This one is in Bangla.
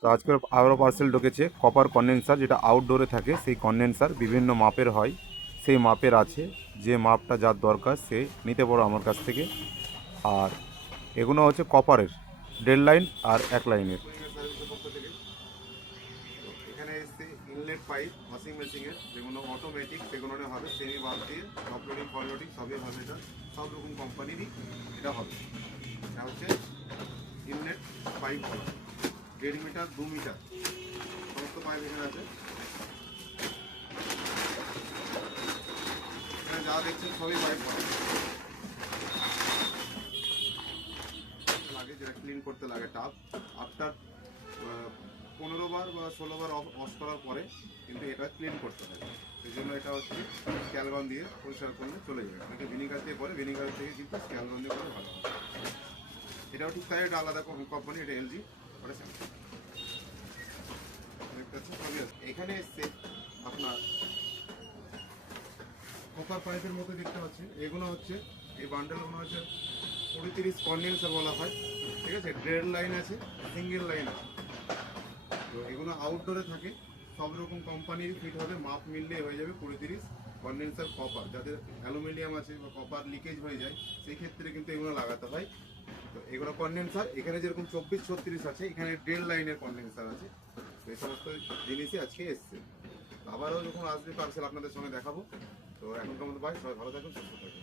তো আজকে আরও পার্সেল ঢুকেছে কপার কন্ডেন্সার, যেটা আউটডোরে থাকে। সেই কন্ডেন্সার বিভিন্ন মাপের হয়, সেই মাপের আছে। যে মাপটা যার দরকার সে নিতে পারো আমার কাছ থেকে। আর এগুলো হচ্ছে কপারের 1.5 লাইন আর 1 লাইনের। এখানে এসছে ইনলেট পাইপ ওয়াশিং মেশিনের, যেগুলো অটোমেটিক, সেগুলো হবে সেমি বাল্ব দিয়ে টপ লোডিং ফল লোডিং সবই হবে। এটা সব রকম কোম্পানিরই এটা হবে। এটা হচ্ছে ইনলেট পাইপ বলা, 1.5 মিটার 2 মিটার সমস্ত পাইপ এখানে আছে। এখানে যা দেখছেন সবই পাইপ বলা লাগে, যেটা ক্লিন করতে লাগে টাপ। আফটার 15 বার বা 16 বার ওয়াশ করার পরে কিন্তু এটা ক্লিন করতে হবে। সেই জন্য এটা হচ্ছে স্ক্যালগন দিয়ে পরিষ্কার করলে চলে যাবে। অনেকে ভিনিগার দিয়ে পরে, ভিনিগার থেকে কিন্তু স্ক্যালগন দিয়ে করে ভালো হবে। এটাও ঠিক তাই, এটা আলাদা কোম্পানি, এটা এলজি, ওটা স্যামসাং। দেখতে পাচ্ছেন সবই আছে। এখানে এসছে আপনার কপার পাইপের মতো দেখতে পাচ্ছেন। এগুলো হচ্ছে এই বান্ডেলগুলো হচ্ছে 20-30 কন্ডেন্সার বলা হয়, ঠিক আছে। 1.5 লাইন আছে, সিঙ্গেল লাইন আছে। তো এগুলো আউটডোরে থাকে, সব রকম কোম্পানির ফিট হবে, মাপ মিললে হয়ে যাবে 20-30 কন্ডেন্সার কপার। যাদের অ্যালুমিনিয়াম আছে বা কপার লিকেজ হয়ে যায় সেই ক্ষেত্রে কিন্তু এগুলো লাগাতে হয়। তো এগুলো কন্ডেন্সার, এখানে যেরকম 24-36 আছে, এখানে 1.5 লাইনের কন্ডেন্সার আছে। তো এই সমস্ত জিনিসই আজকে এসছে। আবারও যখন আসবে পার্সেল আপনাদের সঙ্গে দেখাবো। তো এখনকার মতো বাই, সবাই ভালো থাকুন, সুস্থ থাকুন।